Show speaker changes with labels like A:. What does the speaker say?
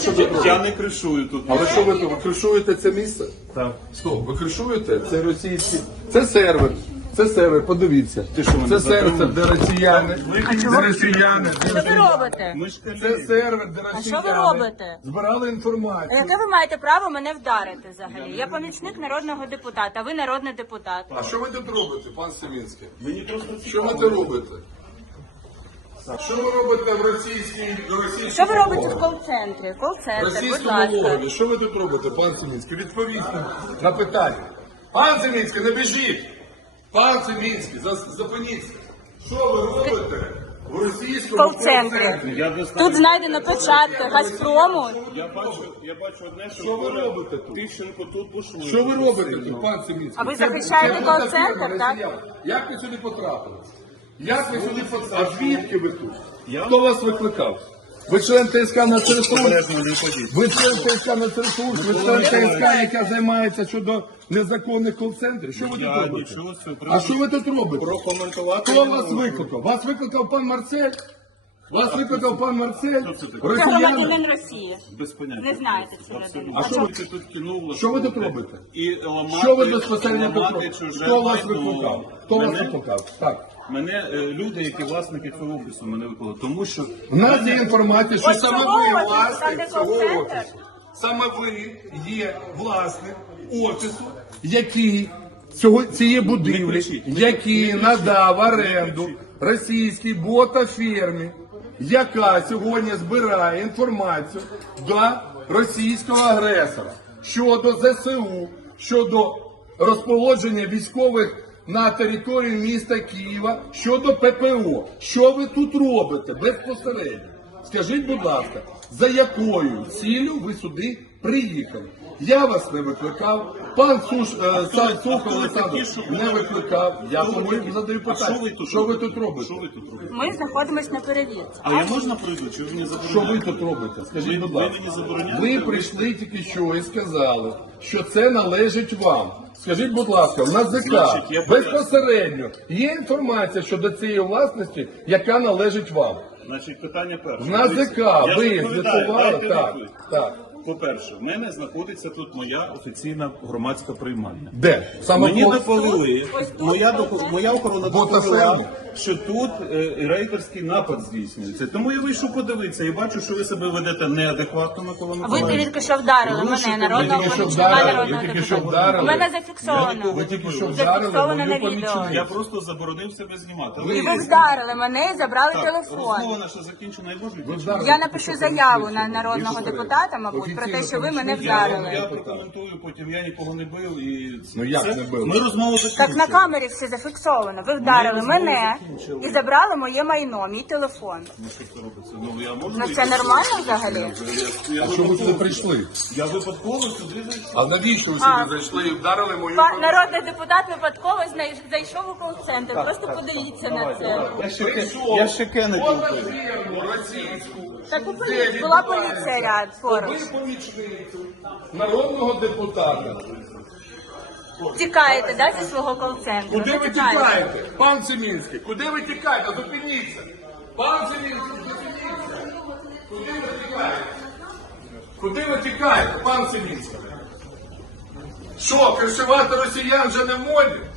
A: Я не кришую тут.
B: Але що ви кришуєте це місце?
A: Так.
B: Стоп, ви кришуєте? Це російський. Це сервер. Це сервер, подивіться. Це сервер, де росіяни. Де росіяни.
C: Що ви робите?
B: Це сервер, де
C: А що ви
B: росіяни
C: робите?
B: збирали інформацію.
C: Яке ви маєте право мене вдарити взагалі? Я помічник народного депутата, а ви народний депутат.
B: А що ви тут робите, пан Семінський?
A: Мені просто
B: Що ви тут робите? Що ви робите в російській...
C: Що ви робите в кол-центрі? Кол-центр, будь
B: Російському
C: ласка.
B: мові? Що ви тут робите, пан Семінський? Відповідь на питання. Пан Семінський, не біжіть! Пан Семінський, зупиніться. Що ви робите в російському
C: Кол-центрі. Тут знайдено печатки Газпрому.
A: Я бачу одне,
B: Що ви робите тут?
A: Тищенко тут бушує.
B: Що ви робите тут, пан Семінський?
C: А ви
B: Це
C: захищаєте
B: бута
C: кол-центр,
B: фірма,
C: так?
B: росіян. Як ви сюди потрапили? Як ви сюди потрапили? А звідки ви тут? Хто вас викликав? Ви член ТСК на ЦРСУ? Ви член ТСК на ЦРСУ? Ви член ТСК, яка займається щодо незаконних кол-центрів? Що ви тут робите? А що ви тут робите?
A: Прокоментувати.
B: Хто вас викликав? Вас викликав пан Марсель? Вас викликав пан Марсель?
C: Це
B: Росіяни?
C: громадянин Росії.
A: Без поняття.
C: Не знаєте цю людину.
B: А що ви
A: тут кинув?
B: Що ви тут робите?
A: І ламати,
B: Що ви безпосередньо тут
A: ламати
B: робите?
A: чуже
B: Хто вас
A: майно.
B: викликав? Хто вас
A: Мене-
B: викликав? Так.
A: Мене люди, які власники цього офісу, мене викликали. Тому що
B: У нас є інформація, що
C: Ось
B: саме
C: чого
B: ви
C: у вас
B: власник
C: тут
B: цього
C: кол-центр?
B: офісу. Саме ви є власник офісу, який цієї будівлі, який надав оренду російській ботафірмі, яка сьогодні збирає інформацію до російського агресора щодо ЗСУ, щодо розположення військових на території міста Києва, щодо ППО. Що ви тут робите безпосередньо? Скажіть, будь ласка, за якою ціллю ви сюди приїхали? Я вас не викликав, пан Сухов Олександр не викликав. Я тому задаю питання. Що ви тут робите?
A: Що ви тут робите?
C: Ми знаходимося на перевірці.
A: А я можна пройду? Чи ви мені
B: Що
A: забороняєте?
B: ви тут робите? Скажіть, будь
A: Ви
B: ласка.
A: мені забороняєте?
B: Ви прийшли тільки що і сказали, що це належить вам. Скажіть, будь ласка, в
A: Значить,
B: НАЗК
A: я
B: безпосередньо є інформація щодо цієї власності, яка належить вам.
A: Значить, питання перше.
B: В НАЗК
A: Я
B: ви
A: відповідаю,
B: з'ясували?
A: дайте
B: Так,
A: відповідь.
B: так.
A: По-перше, в мене знаходиться тут моя офіційна громадська приймальня.
B: Де? Саме
A: Мені
B: по-
A: доповіли,
C: Ось тут,
A: моя охорона
B: Ботаферма?
A: доповіла, що тут рейдерський напад здійснюється. Тому я вийшов подивитися і бачу, що ви себе ведете неадекватно, Микола
C: А ви
A: Миколаївич.
C: тільки що вдарили мене, народного
B: Ви тільки що
C: помічника
B: вдарили,
C: народного
B: ви тільки що
C: депутата.
B: вдарили.
C: У мене зафіксовано.
B: Ви тільки що вдарили
C: Зафіксовано на
B: мою
C: відео.
B: помічницю.
A: Я просто заборонив себе знімати.
C: І ви вдарили мене і забрали
A: Розмова
C: телефон.
A: наша закінчена, я можу йти?
B: вдарили.
C: Я напишу заяву на народного депутата, мабуть, про те, що ви мене
A: Я
C: вдарили.
A: прокоментую, потім я нікого не бив і
B: Ну, як
A: Це-
B: не бив?
A: Ми розмову
C: Так
A: закінчили.
C: на камері все зафіксовано. Ви вдарили
A: розмову
C: мене
A: закінчили.
C: і забрали моє майно, мій телефон.
A: Ну, що це робиться? Ну, я можу
C: Ну
A: йти?
C: це нормально взагалі?
A: Я
B: А що ви сюди прийшли?
A: Я випадково сюди зайшов.
B: А навіщо ви
C: А.
B: сюди зайшли і вдарили мою
C: Народний депутат випадково зайшов у кол-центр. Просто подивіться на це.
A: Я ще Кеннеді вбив.
B: фірму російську?
C: Так у була поліція ряд поруч.
B: Ви помічницю народного депутата.
C: Тікаєте, да, зі свого кол-центру?
B: Куди ви
C: Тікаєте.
B: тікаєте? Пан Семінський, куди ви тікаєте? Зупиніться. Пан Семінський, зупиніться. Куди ви тікаєте? Куди ви тікаєте, пан Семінський? Що, кришувати росіян вже не в моді?